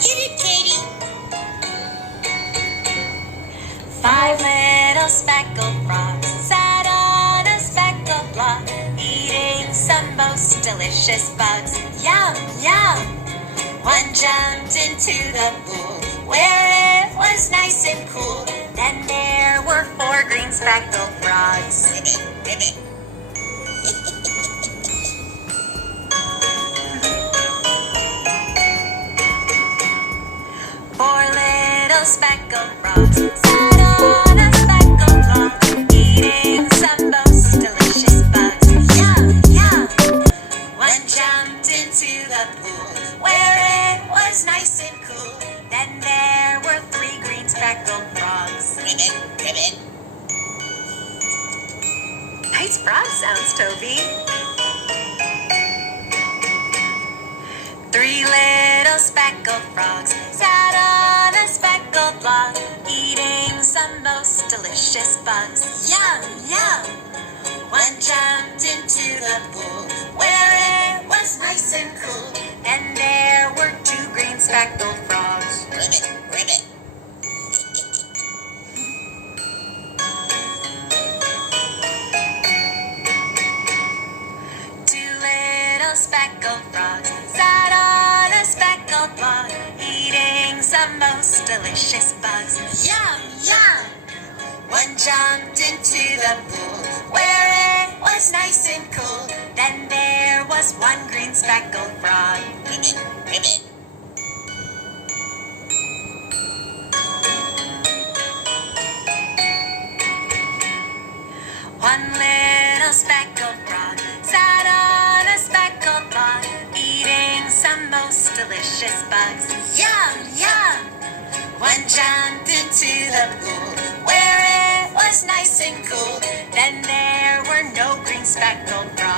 Hit it, Katie. Five little speckled frogs sat on a speckled log, eating some most delicious bugs. Yum, yum! One jumped into the pool where it was nice and cool. Then there were four green speckled frogs. Ribbit, ribbit. Four little speckled frogs sat on a speckled log, eating some most delicious bugs. Yum, yum! One jumped into the pool where it was nice and cool. Then there were three green speckled frogs. Ribbit, ribbit. Nice frog sounds, Toby. Three little speckled frogs sat on a speckled log, eating some most delicious bugs. Yum, yum! One jumped into the pool where it was nice and cool. And there were two green speckled frogs. Ribbit, ribbit. Two little speckled frogs sat on a speckled log, eating some most delicious bugs. Yum, yum! One jumped into the pool where it was nice and cool. Then there was one green speckled frog. Ribbit, ribbit. One little speckled frog sat on a speckled log, eating some most delicious bugs. Yum, yum! One jumped into the pool where it was nice and cool. Then there were no green speckled frogs.